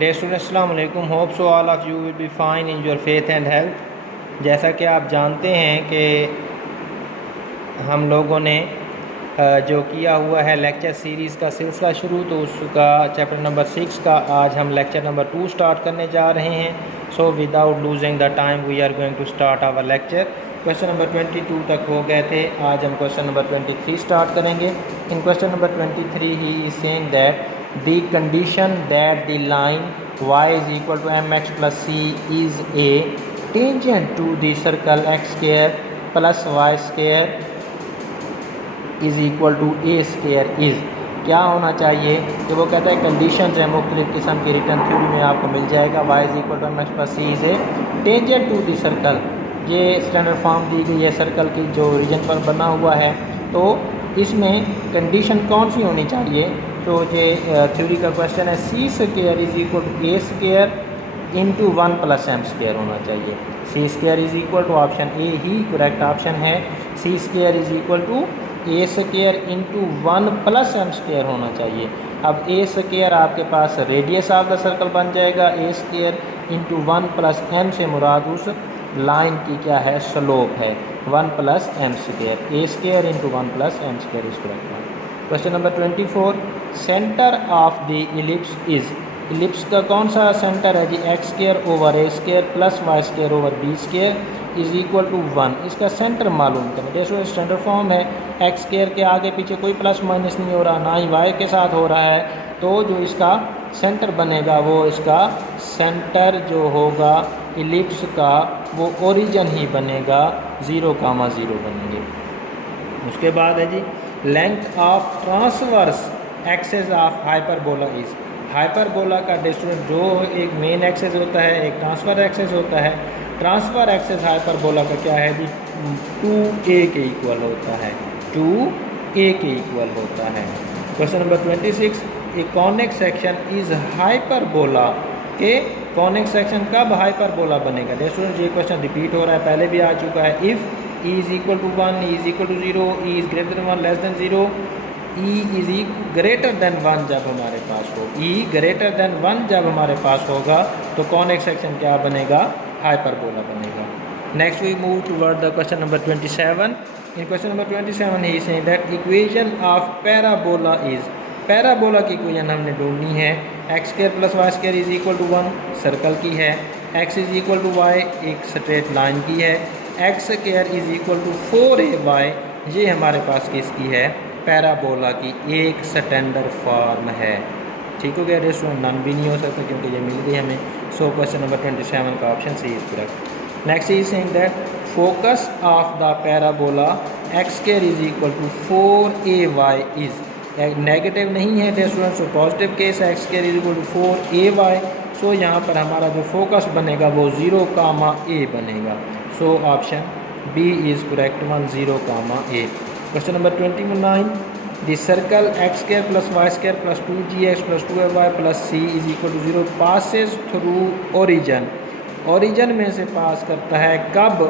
Dear students, अस्सलाम वालेकुम. Hope so all of you will be fine in your faith and health. जैसा कि आप जानते हैं कि हम लोगों ने जो किया हुआ है लेक्चर सीरीज़ का सिलसिला शुरू, तो उसका चैप्टर नंबर 6 का आज हम लेक्चर नंबर 2 स्टार्ट करने जा रहे हैं. So without losing the time we are going to start our lecture. Question number 22 तक हो गए थे. आज हम क्वेश्चन नंबर 23 स्टार्ट करेंगे. In question number 23 he is saying that the condition that the line y is equal to mx plus c is a tangent to the circle x square plus y square is equal to a square is क्या होना चाहिए कि वो कहता है conditions है मुख्तलिफ किस्म की रिटर्न थ्योरी में आपको मिल जाएगा. y is equal to m x plus c is a tangent to the circle. ये स्टैंडर्ड फॉर्म दी गई है सर्कल की जो रीजन पर बना हुआ है. तो इसमें कंडीशन कौन सी होनी चाहिए? तो ये थ्योरी का क्वेश्चन है. C square is equal to A square into 1 plus M square होना चाहिए. C square is equal to option A ही करेक्ट ऑप्शन है. C square is equal to A square into 1 plus M square होना चाहिए. अब A square आपके पास radius of the circle बन जाएगा. A square into 1 plus M से मुराद उस लाइन की क्या है? स्लोप है. 1 plus M square. A square into 1 plus M square is correct. Question number 24. Centre of the ellipse is. Ellipse का कौन सा सेंटर है जी? X square over A square plus Y square over B square is equal to 1. इसका centre मालूम करें. जैसे standard form है एक्स स्क्वायर के आगे पीछे कोई प्लस माइनस नहीं हो रहा, ना ही वाई के साथ हो रहा है. तो जो इसका सेंटर बनेगा वो इसका सेंटर जो होगा इलिप्स का वो ओरिजिन ही बनेगा. 0,0 बनेंगे. उसके बाद है जी length of transverse axis of hyperbola is. Hyperbola का डिस्टेंस जो एक मेन एक्सेस होता है, एक ट्रांसफर एक्सेस होता है. ट्रांसफर एक्सेस हाइपरबोला का क्या है जी? 2a के इक्वल होता है. 2a के इक्वल होता है. Question number 26. A conic section is hyperbola के कॉनिक सेक्शन कब हाइपरबोला बनेगा? देखो ये क्वेश्चन रिपीट हो रहा है, पहले भी आ चुका है. If e is equal to 1, e is equal to 0, e is greater than 1 less than 0, e is greater than 1 जब हमारे पास हो. e ग्रेटर देन 1 जब हमारे पास होगा तो कॉनिक सेक्शन क्या बनेगा? हाइपरबोला बनेगा. Next we move toward the question number 27. In question number 27 he saying that equation of parabola is. Parabola की इक्वेशन हमने ढूंढनी है. X square plus Y square is equal to 1 circle की है. X is equal to y एक straight line की है. X square is equal to 4ay ये हमारे पास किसकी है? पैराबोला की एक स्टैंडर्ड फॉर्म है. ठीक हो गया रेस्टो. नन भी नहीं हो सकता क्योंकि ये मिल गई हमें. सो क्वेश्चन नंबर 27 का option C is correct. Next is saying that focus of the parabola x square is equal to 4ay is. Negative नहीं है student, so positive case x square is equal to 4ay. So यहाँ पर हमारा जो focus बनेगा वो 0,a बनेगा. So option b is correct one. 0,a. Question number 29. The circle x square plus Y square plus 2gx plus 2ay plus c is equal to 0 passes through origin. Origin में से पास करता है कब?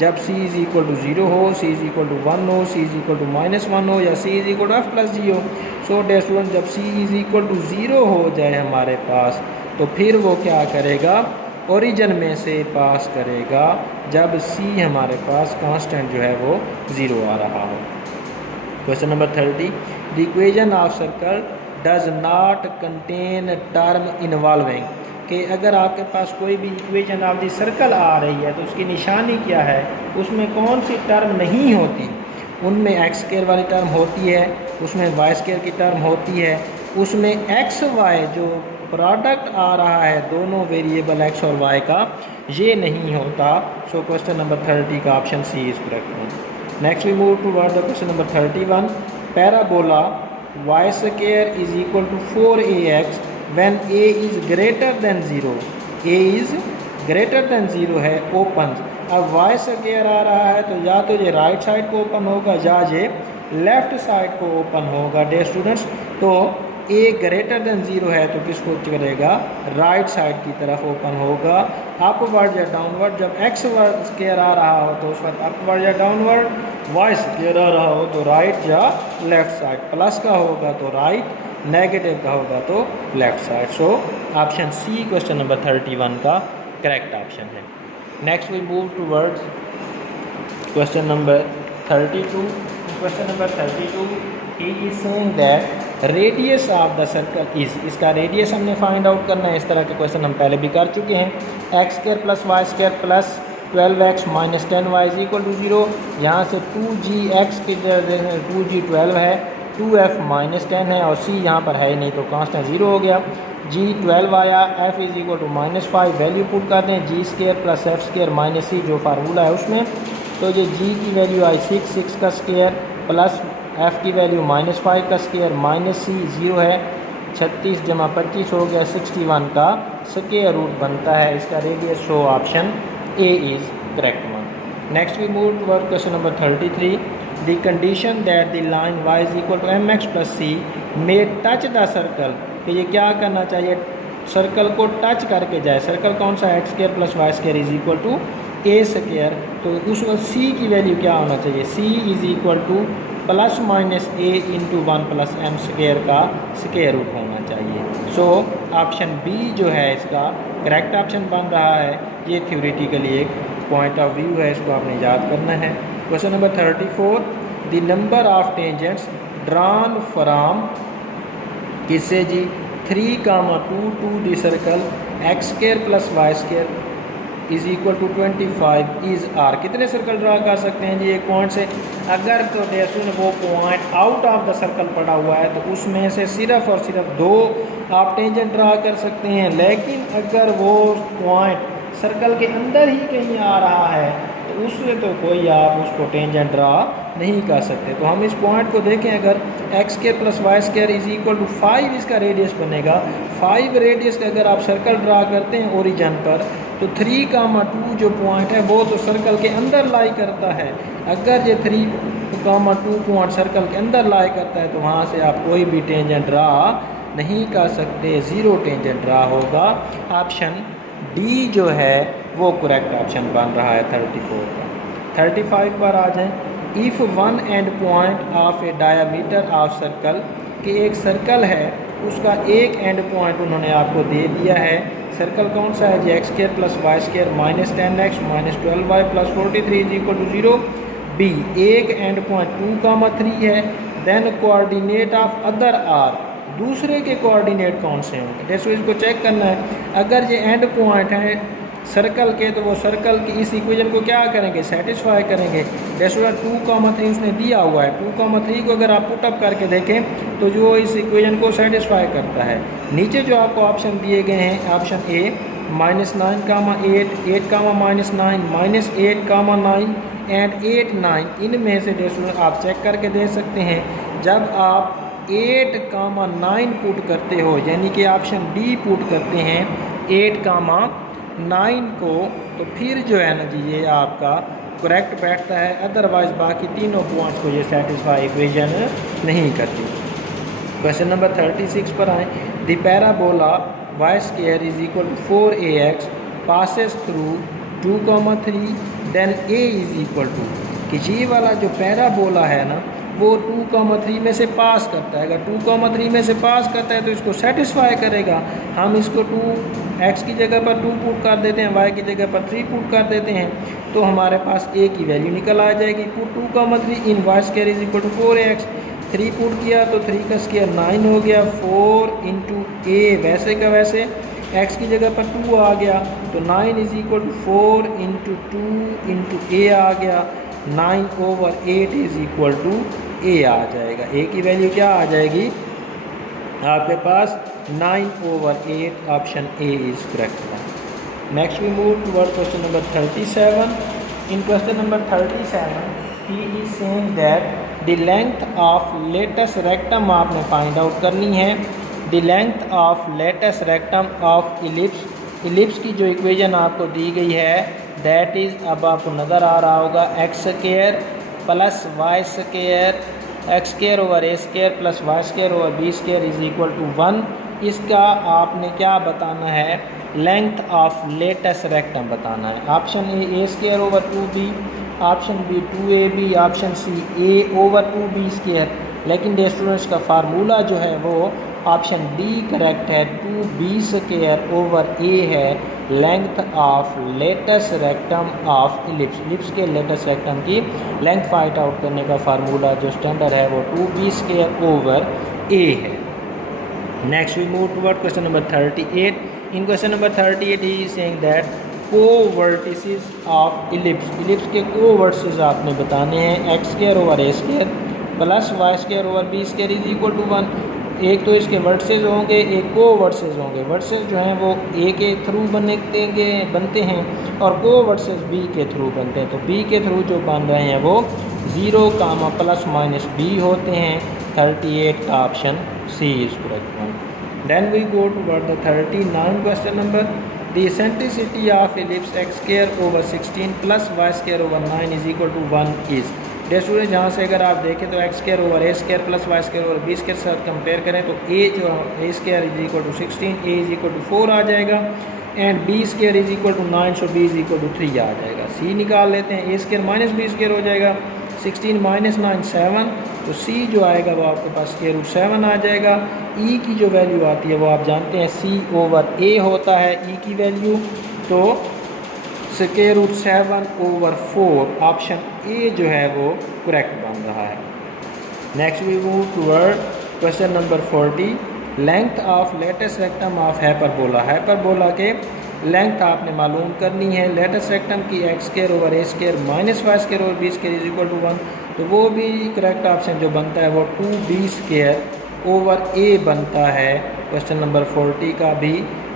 जब c is equal to 0 हो, c is equal to 1 हो, c is equal to -1 हो या c is equal to f plus g हो. सो डेयर स्टूडेंट जब c इज इक्वल टू 0 हो जाए हमारे पास तो फिर वो क्या करेगा? ओरिजिन में से पास करेगा जब c हमारे पास कांस्टेंट जो है वो 0 आ रहा हो. Question number 30. The equation of circle does not contain term involving. कि अगर आपके पास कोई भी इक्वेशन ऑफ द सर्कल आ रही है तो उसकी निशानी क्या है? उसमें कौन सी टर्म नहीं होती? उनमें एक्स स्क्वायर वाली टर्म होती है, उसमें वाई स्क्वायर की टर्म होती है, उसमें एक्स वाई जो प्रोडक्ट आ रहा है दोनों वेरिएबल एक्स और वाई का ये नहीं होता. सो क्वेश्चन नंबर 30 का option C is correct. Next we move toward the question number 31. Parabola y square is equal to 4ax when a is greater than 0. a is greater than 0 है open. अब Y square आ रहा है तो या तो ये right side को open होगा या ये लेफ्ट साइड को ओपन होगा. डे स्टूडेंट्स तो ए ग्रेटर देन 0 है तो किसको करेगा, राइट साइड की तरफ ओपन होगा। अपवर्ड या डाउनवर्ड, जब एक्स स्क्वायर आ रहा हो तो उस वक्त अपवर्ड या डाउनवर्ड, वाई स्क्वायर आ रहा हो तो राइट या लेफ्ट साइड, प्लस का होगा तो राइट, नेगेटिव का होगा तो left side. So option c question number 31 का करेक्ट ऑप्शन है। Next we move towards question number 32। Question number 32 he is saying that radius of the circle is, इसका radius हमने फाइंड आउट करना है। इस तरह के क्वेश्चन हम पहले भी कर चुके हैं। X square plus Y square plus 12x minus 10y is equal to 0। यहाँ से 2gx की जगह 2g 12 है, 2f माइनस 10 है और c यहाँ पर है नहीं तो कांस्टेंट 0 हो गया। g 12 आया, f is equal to -5 value put कर दें, g square plus f square minus c जो फार्मूला है उसमें, तो ये g की वैल्यू आई 6 का स्क्वायर प्लस f की वैल्यू -5 का स्क्वायर माइनस c 0 है, 36 जमा 25 हो गया, 61 का स्क्वायर रूट बनता है। इसका radius so option a is correct one. Next we move toward question number 33। The condition that the line y is equal to mx plus c may touch the circle, कि ये क्या करना चाहिए, circle को touch करके जाए। Circle कौन सा है, x square plus Y square is equal to A square, तो उस वक्त सी की वैल्यू क्या होना चाहिए, C is equal to plus minus A into 1 plus M square का स्क्वायर रूट होना चाहिए। सो ऑप्शन बी जो है इसका करेक्ट ऑप्शन बन रहा है। ये थ्योरेटिकली एक पॉइंट ऑफ व्यू है, इसको आपने याद करना है। Question number 34, the number of tangents drawn from किससे जी, 3, 2 to the circle x square plus Y square is equal to 25 is are. कितने सर्कल ड्रा कर सकते हैं जी एक पॉइंट से, अगर तो डेसुन वो point out of the circle पड़ा हुआ है तो उसमें से सिर्फ और सिर्फ 2 आप टेंजेंट ड्रा कर सकते हैं। लेकिन अगर वो पॉइंट सर्कल के अंदर ही कहीं आ रहा है तो उससे तो कोई आप उसको टेंजेंट ड्रा नहीं कर सकते। तो हम इस पॉइंट को देखें, अगर x square plus Y square is equal to 5 इसका रेडियस बनेगा। 5 रेडियस का अगर आप सर्कल ड्रा करते हैं ओरिजिन पर तो 3, 2 जो पॉइंट है वो तो सर्कल के अंदर लाई करता है। अगर ये 3, 2 पॉइंट सर्कल के अंदर लाई करता है तो वहाँ से आप कोई भी टेंजेंट ड्रा नहीं कर सकते, 0 टेंजेंट ड्रा होगा। ऑप्शन डी जो है वो करेक्ट ऑप्शन बन रहा है 34 का। 35 पर आ जाएं। If one and point of A diameter of circle, कि एक सर्कल है उसका एक एंड पॉइंट उन्होंने आपको दे दिया है। सर्कल कौन सा है जी, X square plus Y square minus 10x minus 12y plus 43 is equal to 0। B, एक एंड पॉइंट 2, 3 है। Then coordinate of other are, दूसरे के कोऑर्डिनेट कौन से होंगे, जैसे इसको चेक करना है। अगर ये एंड पॉइंट है सर्कल के तो वो सर्कल की इस इक्वेशन को क्या करेंगे, सेटिस्फाई करेंगे। जैसे 2, 3 उसने दिया हुआ है, 2, 3 को अगर आप पुटअप करके देखें तो जो इस इक्वेशन को सेटिस्फाई करता है। नीचे जो आपको ऑप्शन दिए गए हैं, ऑप्शन ए -9, 8, 8, -9, -8, 9 एंड 8, 9, इनमें से जैसे आप चेक करके दे सकते हैं। जब आप 8, 9 पुट करते हो, यानी कि ऑप्शन डी पुट करते हैं 8, 9 को, तो फिर जो है ना जी ये आपका करेक्ट बैठता है। अदरवाइज बाकी तीनों पॉइंट्स को ये सेटिस्फाई इक्वेशन नहीं करती। क्वेश्चन नंबर 36 पर आए। The parabola y square is equal to 4ax passes through 2, 3 then a is equal to, कि ये वाला जो पैराबोला है ना वो 2, 3 में से पास करता है। अगर 2, 3 में से पास करता है तो इसको सेटिस्फाई करेगा। हम इसको 2x की जगह पर 2 पुट कर देते हैं, y की जगह पर 3 पुट कर देते हैं, तो हमारे पास a की वैल्यू निकल आ जाएगी। Put 2, 3 in y square is equal to 4ax, 3 put किया तो 3 का स्क्वायर 9 हो गया, 4 इंटू a वैसे का वैसे, x की जगह पर 2 आ गया तो 9 is equal to 4 into 2 into a आ गया, 9/8 इज इक्वल टू a आ जाएगा। a की वैल्यू क्या आ जाएगी आपके पास 9/8, option A is correct. Next we move toward question number 37। In question number 37 he is saying that the length of latus rectum आपने फाइंड आउट करनी है। The length of latus rectum of ellipse की जो equation आपको दी गई है that is, अब आपको नज़र आ रहा होगा, x square plus Y square x square over A square plus Y square over B square is equal to 1। इसका आपने क्या बताना है, लेंथ ऑफ लेटेस्ट रेक्टम बताना है। Option a square over 2b, option b 2ab, option c a over 2b square. लेकिन dear students का formula जो है वो ऑप्शन डी करेक्ट है, 2b स्क्वायर ओवर ए है length of latus rectum of ellipse. Ellipse के latest rectum की length find out करने का फार्मूला जो स्टैंडर्ड है वो 2b स्क्वायर ओवर ए है। Next we move toward question number 38। In question number 38 he is saying that covertices of ellipse. Ellipse के covertices आपने बताने हैं, x square over A square plus Y square over B square is equal to 1। एक तो इसके versus होंगे, एक कोवर्सेस होंगे। वर्सेस जो हैं वो ए के थ्रू बनते हैं और कोवर्सेस बी के थ्रू बनते हैं। तो बी के थ्रू जो बन रहे हैं वो 0, प्लस माइनस बी होते हैं। 38 का option C is correct one. Then we go toward the 39 question number. The eccentricity of ellipse X square over 16 प्लस Y square over 9 is equal to 1 is. Dear student जहाँ से अगर आप देखें तो एक्स स्क्वायर ओवर ए square plus Y square over B square साथ compare करें तो ए जो A square is equal to 16, A is equal to 4 आ जाएगा and b square is equal to 9, so b is equal to 3 आ जाएगा। C निकाल लेते हैं, a square minus b square हो जाएगा, 16 माइनस 9 7, तो सी जो आएगा वो आपके पास स्क्वायर रूट 7 आ जाएगा। ई की जो वैल्यू आती है वो आप जानते हैं सी ओवर ए होता है ई की वैल्यू, तो square root 7 over 4 option a जो है वो करेक्ट बन रहा है। Next we move toward question number 40। Length of latus rectum of hyperbola. Hyperbola के लेंथ आपने मालूम करनी है। लेटेस्ट रेक्टम की x square over A square minus y square over B square is equal to 1, तो वो भी करेक्ट ऑप्शन जो बनता है वो 2b स्क्वायर ओवर ए बनता है। क्वेश्चन नंबर 40 का भी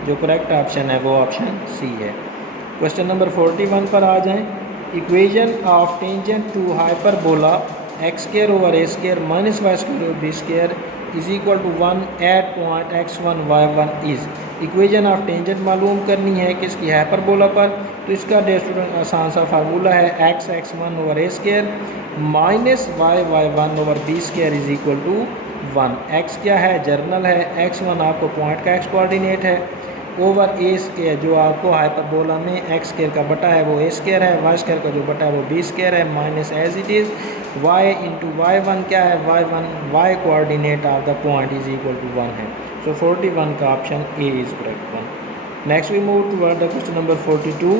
जो करेक्ट ऑप्शन है वो ऑप्शन सी है। क्वेश्चन नंबर 41 पर आ जाएं। Equation of tangent to hyperbola x square over A square minus y square over B square is equal to 1 at point x1 y1 is. Equation of tangent मालूम करनी है किसकी, hyperbola पर। तो इसका डे स्टूडेंट आसान सा फार्मूला है x1 over A square minus y1 over B square is equal to 1। x क्या है, जर्नल है, x1 आपको पॉइंट का x कोऑर्डिनेट है ओवर ए स्क्वायर जो आपको हाइपरबोला में एक्स स्क्वायर का बटा है वो ए स्क्वायर है, वाई स्क्वायर का जो बटा है वो बी स्क्वायर है, minus as it is y into y1 क्या है, y coordinate of the point is equal to 1 है। सो 41 का option A is correct one. Next we move toward the question number 42।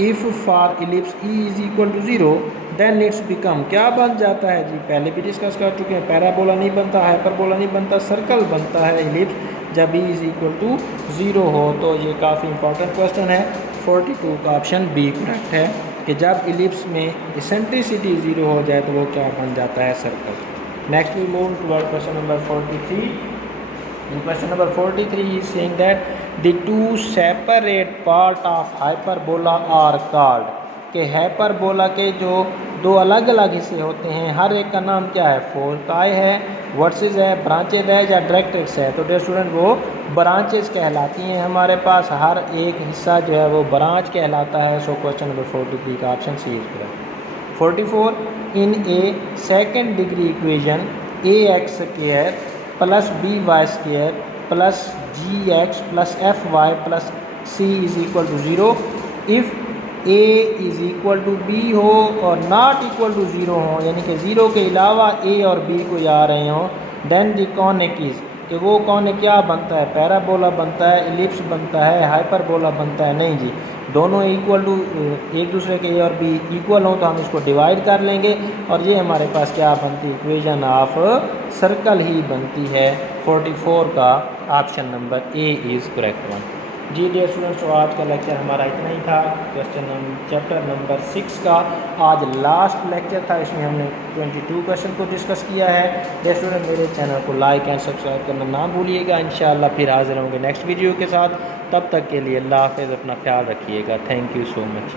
If for ellipse e is equal to 0 then it's become, क्या बन जाता है जी, पहले भी discuss कर चुके हैं। पैराबोला नहीं बनता, हाइपरबोला नहीं बनता, सर्कल बनता है इलिप्स जब ई इज इक्वल टू 0 हो। तो ये काफ़ी इंपॉर्टेंट क्वेश्चन है। 42 का ऑप्शन बी करेक्ट है कि जब इलिप्स में एसेंट्रिसिटी 0 हो जाए तो वो क्या बन जाता है, circle. Next we move toward question number 43। In question number 43 is saying that the two separate part of hyperbola are called, कि हाइपरबोला के जो दो अलग अलग हिस्से होते हैं हर एक का नाम क्या है, फोकाई है, वर्सेस है, ब्रांचेज है या डायरेक्ट्रिक्स है। तो डियर स्टूडेंट वो ब्रांचेज कहलाती हैं। हमारे पास हर एक हिस्सा जो है वो ब्रांच कहलाता है। सो क्वेश्चन नंबर 43 का option C is correct. 44 in a second degree equation a x square plus b y square plus g x plus f y plus c is equal to 0 if a is equal to b हो और not equal to 0 हो, यानी कि 0 के अलावा ए और B को आ रहे हों, देन द कॉनिक इज, कि वो कॉनिक क्या बनता है, पैराबोला बनता है, इलिप्स बनता है, हाइपरबोला बनता है। नहीं जी, दोनों इक्वल टू एक दूसरे के ए और बी इक्वल हो तो हम इसको डिवाइड कर लेंगे और ये हमारे पास क्या बनती है, इक्वेशन ऑफ सर्कल ही बनती है। 44 का option number A is correct one. जी डियर स्टूडेंट्स, तो आज का लेक्चर हमारा इतना ही था। चैप्टर नंबर 6 का आज लास्ट लेक्चर था। इसमें हमने 22 क्वेश्चन को डिस्कस किया है। डियर स्टूडेंट, मेरे चैनल को लाइक एंड सब्सक्राइब करना ना भूलिएगा। इंशाअल्लाह फिर हाजिर होंगे नेक्स्ट वीडियो के साथ। तब तक के लिए अल्लाह हाफ़िज़, अपना ख्याल रखिएगा। Thank you so much.